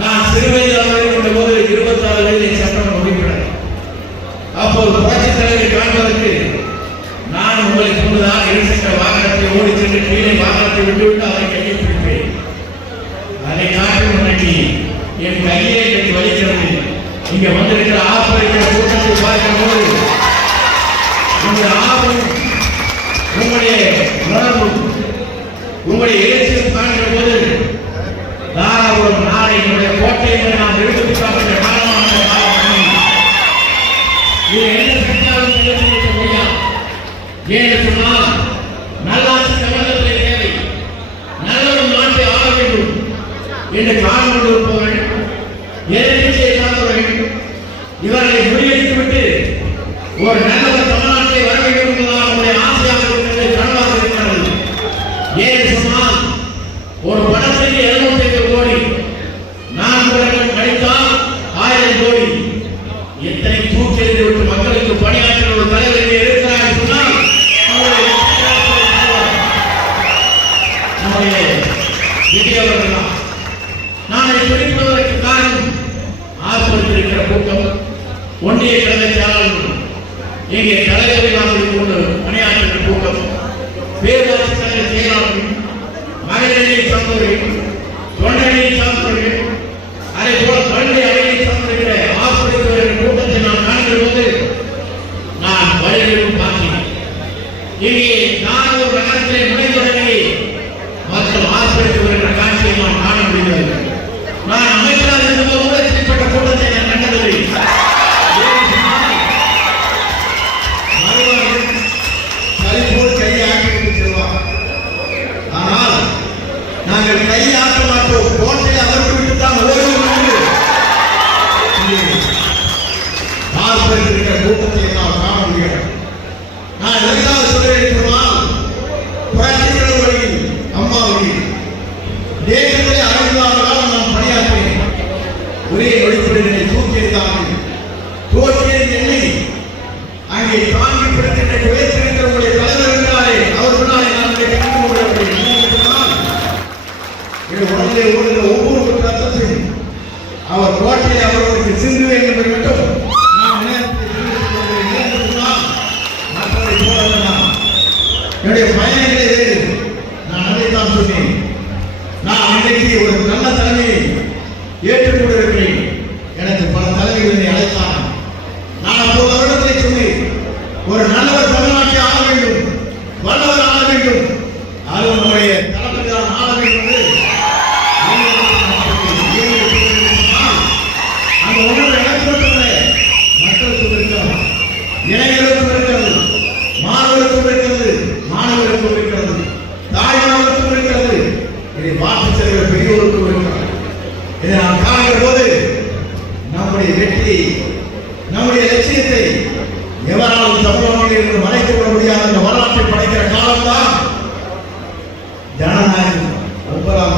நான் சிறுவயதாக இருந்த போது இருபத்தாறு வயதில் சட்டம் வகுப்பினர் அப்போது புரட்சி தலைவரை காண்பதற்கு நான் உங்களை கொண்டுதான் இருசக்கர வாகனத்தை ஓடி சென்று கீழே வாகனத்தை விட்டுவிட்டு அவரை கையை பிடிப்பேன். அதை காட்டும் முன்னாடி என் கையை எனக்கு வலிக்கிறது. இங்க வந்திருக்கிற ஆப்பிரிக்கிற கூட்டத்தை பார்க்கும் போது இந்த ஆபம் உங்களுடைய உணர்வு உங்களுடைய என்று காலம் கொண்டிருப்பவர்கள் இங்கே கலைஞர்கள் கூட பணியாற்றிய கூட்டம். பேரரசு தலைவர் செயலாளர் மகளிர் சந்தோரின் இன்னைக்கு ஒரு நல்ல தலைமையை ஏற்றுக்கொண்டிருக்கிறேன்.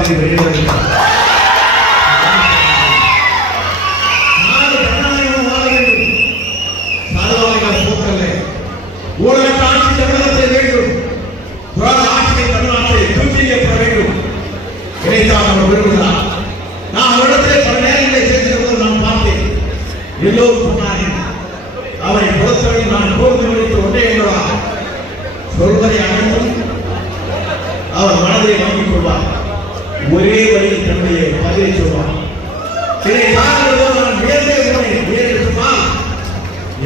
போராடி வெளியிடுவதற்காக ஊழலுக்கு ஆட்சி தமிழகத்தில் வேண்டும் புராண ஆட்சியை தமிழ்நாட்டில் தூக்கி எறியப்பட வேண்டும் இதைத்தான் அவர் விரும்புகிறார் நான் அவரிடத்திலே பல நேரங்களை சேர்ந்த போது நான் பார்த்தேன் எல்லோரும் சொன்னார்கள் அவரை பொறுத்தவரை நான் போர் நிமிடத்து ஒன்றே அவர் மனதை வாங்கிக் கொள்வார் ஒரே வழியில் தன்னுடைய பதிலை சொல்வார். சில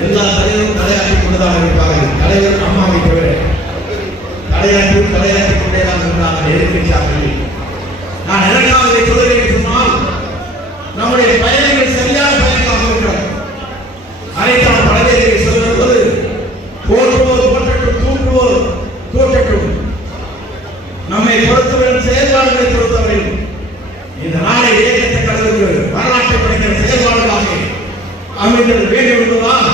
எல்லா தலைவரும் தலையாட்டி கொண்டுதான் இருப்பார்கள். தலைவர் அம்மாவை தவிர தலையாட்டி தலையாட்டி கொண்டே தான் இருந்தார்கள். எதிர்க்கிறார்கள் நம்மை பொறுத்தவரையும் செயல்பாடுகளை பொறுத்தவரையும் இந்த நாளை ஏகத்தை கடலுக்கு வரலாற்றை படைக்கிற செயல்பாடுகளாக அமைந்தது வேண்டும் என்பதுதான்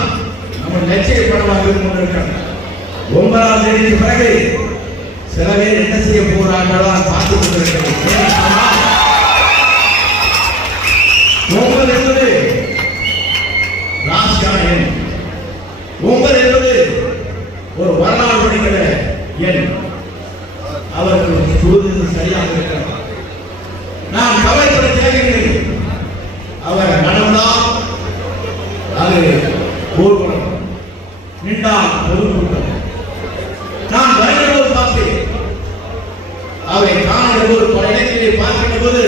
நம்ம லட்சிய படமாக இருந்து கொண்டிருக்கிறார் ஒன்பதாம் தேதிக்கு பிறகு சில பேர் என்ன செய்ய போகிறாங்களா பார்த்து கொண்டிருக்கிறது ஒன்பது நின்றான் பொதுக்கூட்டம் நான் வருகிறபோது பார்த்தேன். அவரை காணுகிற ஒரு பல இடங்களிலே பார்க்கிற போது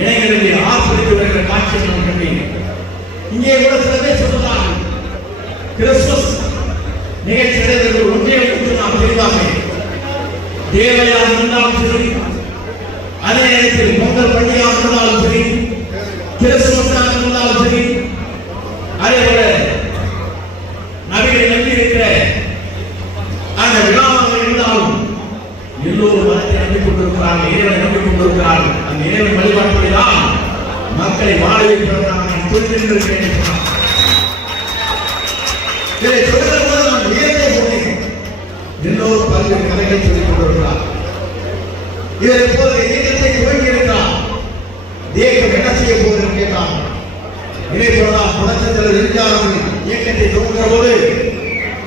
இளைஞர்களை ஆர்ப்பரித்து வருகிற காட்சியை நான் கண்டேன். இங்கே கூட சில பேர் சொல்லுதான் கிறிஸ்துமஸ் நிகழ்ச்சி நடைபெறும் ஒன்றிய குறித்து நாம் தெரிவாங்க தேவையாக இருந்தாலும் சரி அதே நேரத்தில் பொங்கல் பண்டிகையாக இருந்தாலும் சரி கிறிஸ்துமஸ் மக்களை வாழ நான் புரிந்திருக்கிறேன் இதை சொல்கிற போது நான் வியந்தே போனேன் எல்லோரும் பல்வேறு கதைகளை சொல்லிக் கொண்டிருக்கிறார். இவர் இப்போது இயக்கத்தை இயக்கம் என்ன செய்ய இதே போலதான் புரட்சத்தில் இயக்கத்தை துவங்குற போது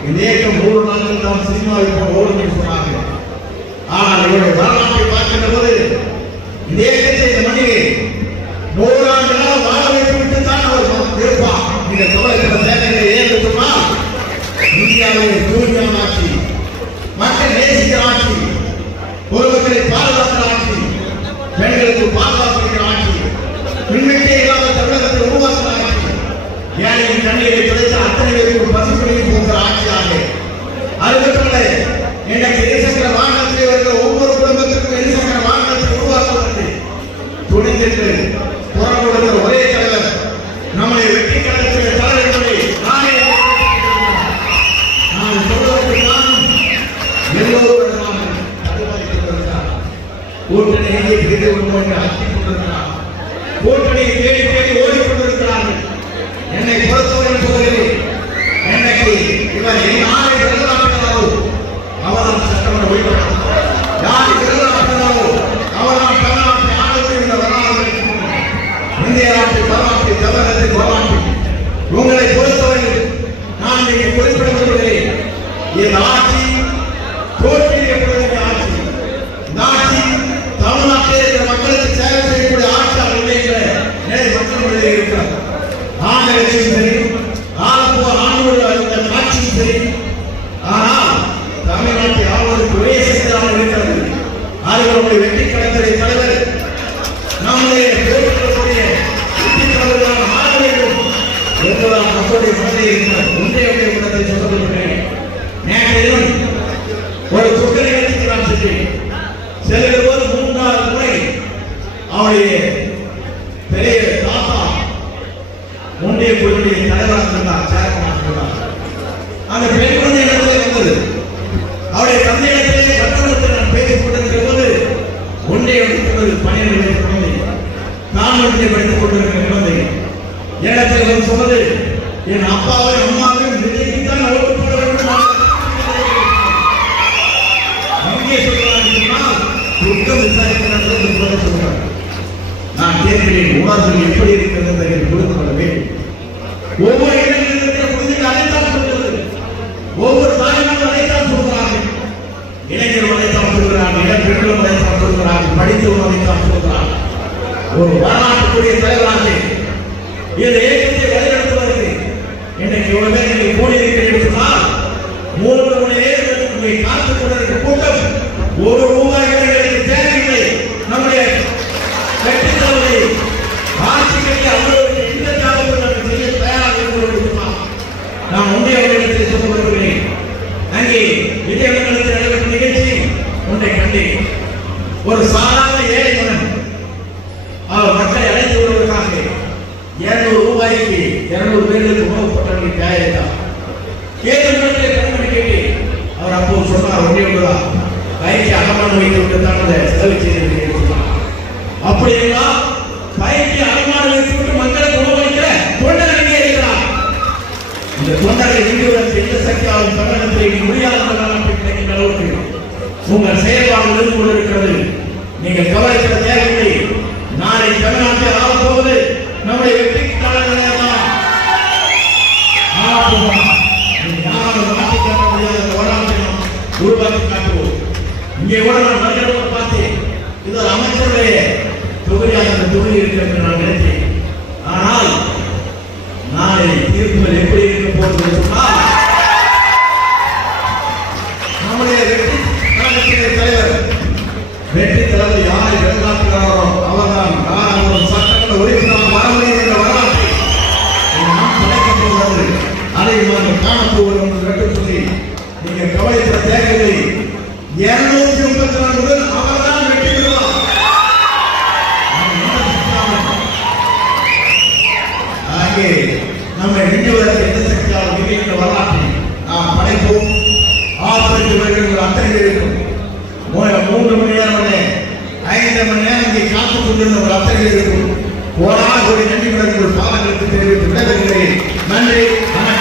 இந்த இயக்கம் நாட்கள் தான் சினிமாவில் ஓடும் என்று சொன்னாங்க ஆனால் இவருடைய என்பதால் மக்களுடைய மனதில் இருக்கிற ஒன்றே ஒன்றே ஒரு சொற்களை எடுத்து நான் சென்றேன். செல்கிற போது மூன்றாவது முறை அவருடைய பெரிய தாத்தா ஒன்றிய குழுவுடைய தலைவராக இருந்தார் சேர்மனாக இருந்தார். அந்த பெண் குழந்தை இடத்துல வந்தது? அவருடைய தந்தை கட்டணத்தில் நான் பேசிக் கொண்டிருக்கிற போது ஒன்றிய எடுத்துள்ளது பன்னிரண்டு வயது குழந்தை நான் ஒன்றிய படித்துக் கொண்டிருக்கிறேன் குழந்தை இடத்தில் வந்து சொன்னது என் அப்பாவை அம்மாவையும் தான் ஓட்டு போட வேண்டும் அங்கே சொல்றாங்க துக்கம் சொல்றாங்க நான் கேட்கிறேன் உணர்வு எப்படி இருக்கிறது புரிந்து கொள்ள வேண்டும் ஒவ்வொரு இடங்களில் இருக்கிற அதைத்தான் சொல்கிறது ஒவ்வொரு தாய்மாரும் அதைத்தான் சொல்கிறார்கள் இளைஞர்கள் அதைத்தான் சொல்கிறார்கள் இளம் அதைத்தான் சொல்கிறார்கள் படித்தவரும் அதைத்தான் சொல்கிறார்கள் ஒரு வரலாற்றுக்குரிய தலைவராக இந்த இயக்கத்தை சாதாரண ஏழை மகன் அவர் மக்களை அழைத்து வருவதற்காக இருநூறு ரூபாய்க்கு இருநூறு பேர்களுக்கு உணவு பட்டங்களை ஏழு கேட்டு கண்மணி கேட்டு அவர் அப்போது சொன்னார் ஒன்றே ஒன்றுதான். பயிற்சி அகமான வைத்து விட்டு தான் அதை செலவு செய்திருக்கிறேன் அப்படி எல்லாம் பயிற்சி அகமான வைத்து விட்டு மக்களுக்கு உணவளிக்கிற தொண்டர் இங்கே இருக்கிறார் இந்த தொண்டரை இங்குவதற்கு எந்த சக்தியாலும் தமிழகத்தில் முடியாத கிடைக்கின்ற அளவுக்கு உங்கள் செயல்பாடு இருந்து கொண்டிருக்கிறது. நீங்கள் கவலைப்பட தேவையில்லை. நாளை தமிழ்நாட்டில் ஆளப்போவது நம்முடைய வெற்றிக்கு காலங்களே உருவாக்கி காட்டுவோம். இங்கே கூட நான் வருகிறவங்க பார்த்தேன். இது அமைச்சருடைய தொகுதியாக அந்த தொகுதி இருக்கிறது நான் நினைத்தேன். ஆனால் நாளை தீர்ப்புகள் எப்படி இருக்க போகிறது சொன்னால் வெற்றி தலைவர் யாரை வெல்காட்டுகிறாரோ அவர்தான். நான் சட்டமன்ற சட்டங்களை ஒழிக்கிறார் முடியும் என்ற வரலாற்றை நாம் படைக்கப் போகிறது அதை நாங்கள் காணப்போகிறோம் என்று மட்டும் சொல்லி நீங்கள் கவலைப்பட தேவையில்லை. இருநூத்தி முப்பத்தி நாலு முதல் அவர்தான் வெற்றி பெறுவார். நாம் நம்மை விஞ்சுவதற்கு எந்த சக்தியாலும் இல்லை வரலாற்றை நாம் படைப்போம். ஆதரவு அத்தனை இருக்கும் மூன்று மணி நேரம் ஐந்து மணி நேரம் இங்கே காத்து கொண்டு அத்தகைய இருக்கும் ஒரு நன்றி விளக்கு பாவங்களுக்கு தெரிவித்து விடைபெறுகிறேன். நன்றி வணக்கம்.